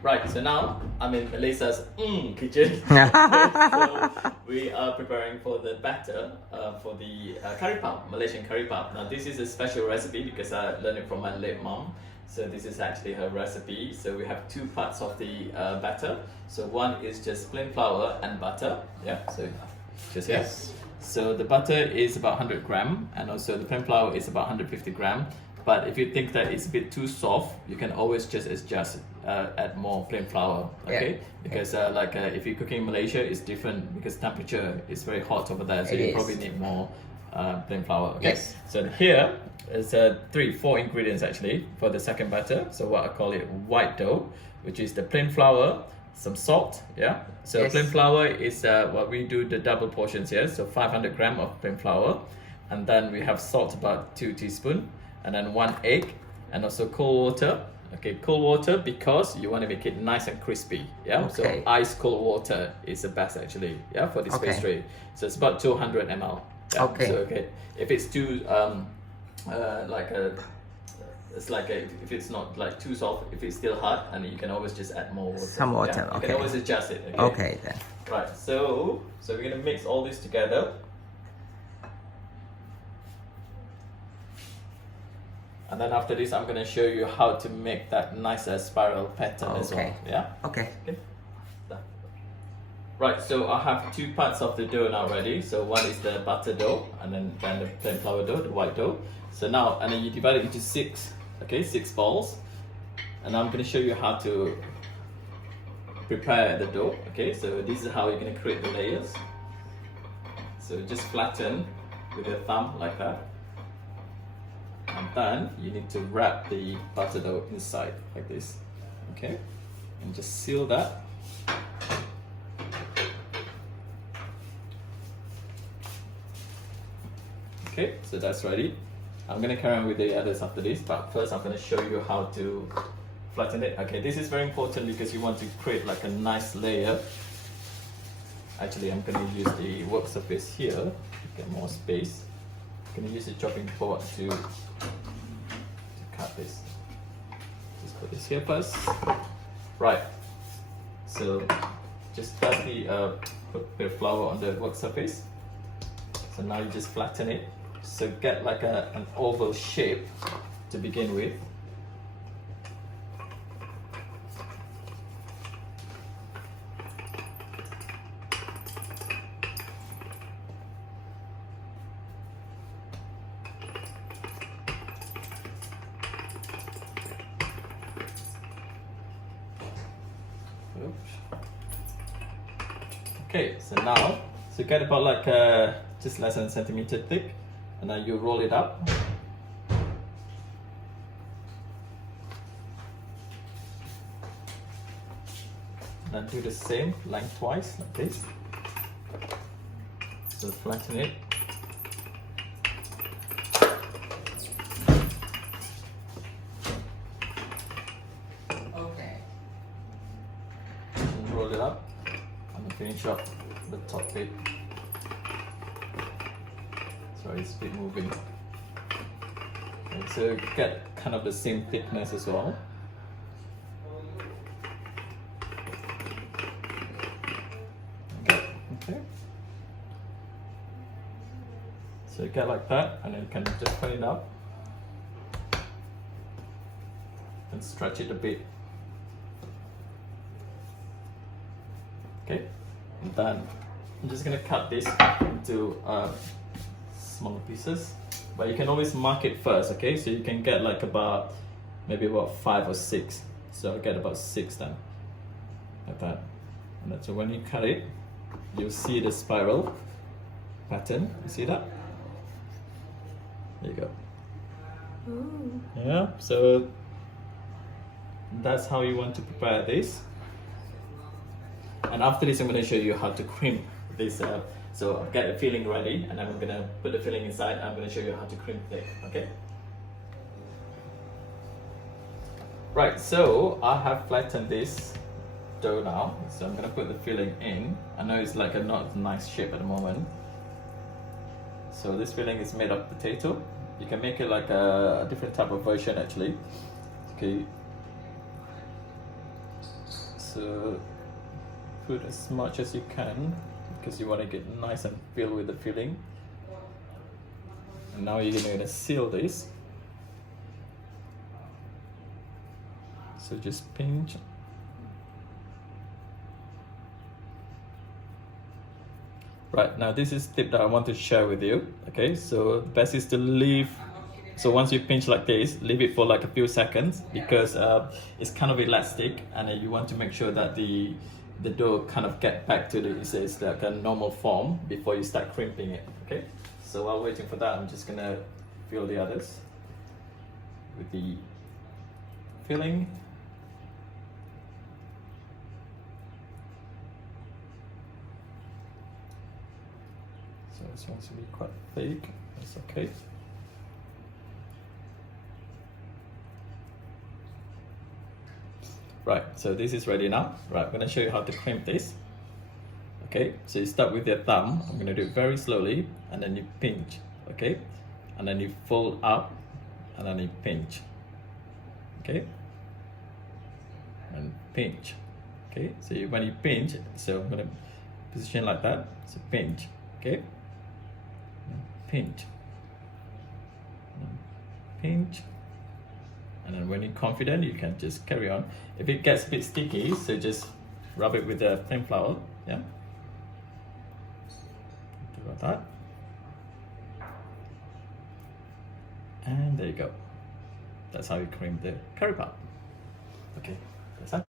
Right, so now I'm in Melissa's kitchen. So we are preparing for the batter for the Karipap, Malaysian Karipap. Now this is a special recipe because I learned it from my late mom. So this is actually her recipe. So we have two parts of the batter. So one is just plain flour and butter. Yeah, so just here. Yes. So the butter is about 100 gram and also the plain flour is about 150 gram. But if you think that it's a bit too soft, you can always just adjust, add more plain flour, okay? Yeah. Because if you're cooking in Malaysia, it's different because temperature is very hot over there, so you probably need more plain flour, okay? Yes. So here is 4 ingredients actually for the second batter. So what I call it white dough, which is the plain flour, some salt, yeah? So yes. Plain flour is what we do the double portions here, so 500 gram of plain flour. And then we have salt about 2 teaspoons. And then 1 egg, and also cold water. Okay, cold water because you want to make it nice and crispy. Yeah, okay. So ice cold water is the best actually. Yeah, for this pastry. So it's about 200 ml. Yeah? Okay. So if it's too if it's not like too soft, if it's still hot, and you can always just add more water. Some water. Yeah? You Okay. can always adjust it. Okay. Okay then. Right. So we're gonna mix all this together. And then after this, I'm going to show you how to make that nicer spiral pattern as well. Yeah? Okay. Right, so I have 2 parts of the dough now ready. So one is the butter dough, and then the plain flour dough, the white dough. So now, and then you divide it into 6 balls. And I'm going to show you how to prepare the dough. Okay, so this is how you're going to create the layers. So just flatten with your thumb like that. And then you need to wrap the butter dough inside like this, okay? And just seal that. Okay, so that's ready. I'm gonna carry on with the others after this, but first I'm gonna show you how to flatten it. Okay, this is very important because you want to create like a nice layer. Actually, I'm gonna use the work surface here to get more space. I'm gonna use the chopping board to cut this. Just put this here first. Right. So just lightly put the flour on the work surface. So now you just flatten it. So get like an oval shape to begin with. Okay, so now, get about like just less than a centimeter thick, and then you roll it up. And then do the same lengthwise, like this. So flatten it. Okay. And roll it up. Finish up the top bit. Sorry, it's a bit moving. Okay, so get kind of the same thickness as well. Okay. So get like that, and then you can just put it up and stretch it a bit. Okay. And then I'm just gonna cut this into smaller pieces, but you can always mark it first, okay? So you can get like maybe about 5 or 6. So I'll get about 6 then, like that. And then so when you cut it, you'll see the spiral pattern. You see that? There you go. Ooh. Yeah. So that's how you want to prepare this. And after this, I'm going to show you how to crimp this. So I've got the filling ready, and I'm going to put the filling inside. I'm going to show you how to crimp it, okay? Right, so I have flattened this dough now. So I'm going to put the filling in. I know it's like not a nice shape at the moment. So this filling is made of potato. You can make it like a different type of version actually. Okay. So put as much as you can because you want to get nice and filled with the filling. And now you're going to seal this. So just pinch. Right, now this is tip that I want to share with you. Okay, so best is to leave. So once you pinch like this, leave it for like a few seconds because it's kind of elastic, and you want to make sure that the dough kind of get back to it's like a normal form before you start crimping it. Okay, so while waiting for that, I'm just gonna fill the others with the filling. So this wants to be quite thick. That's okay. Right, so this is ready now. Right, I'm going to show you how to crimp this. Okay, so you start with your thumb. I'm going to do it very slowly, and then you pinch. Okay, and then you fold up, and then you pinch. Okay, and pinch. Okay, so when you pinch, so I'm going to position like that. So pinch. Okay, pinch, pinch. And then when you're confident, you can just carry on. If it gets a bit sticky, so just rub it with the plain flour, yeah? Do like that. And there you go. That's how you cream the curry pap. Okay, that's that.